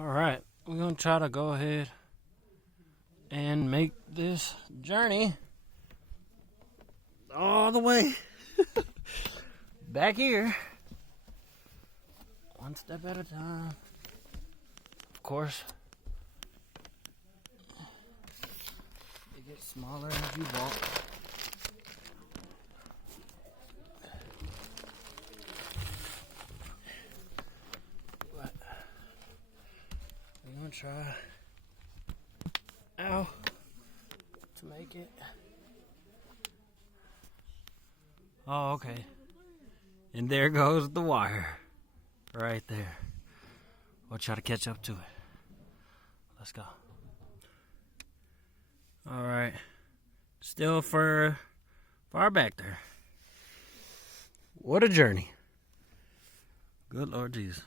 Alright, we're going to try to go ahead and make this journey all the way back here. One step at a time. Of course, it gets smaller as you walk. But we're going to try to make it. Oh, okay. And there goes the wire. Right there. We'll try to catch up to it. Let's go. Alright. Still far back there. What a journey. Good Lord Jesus.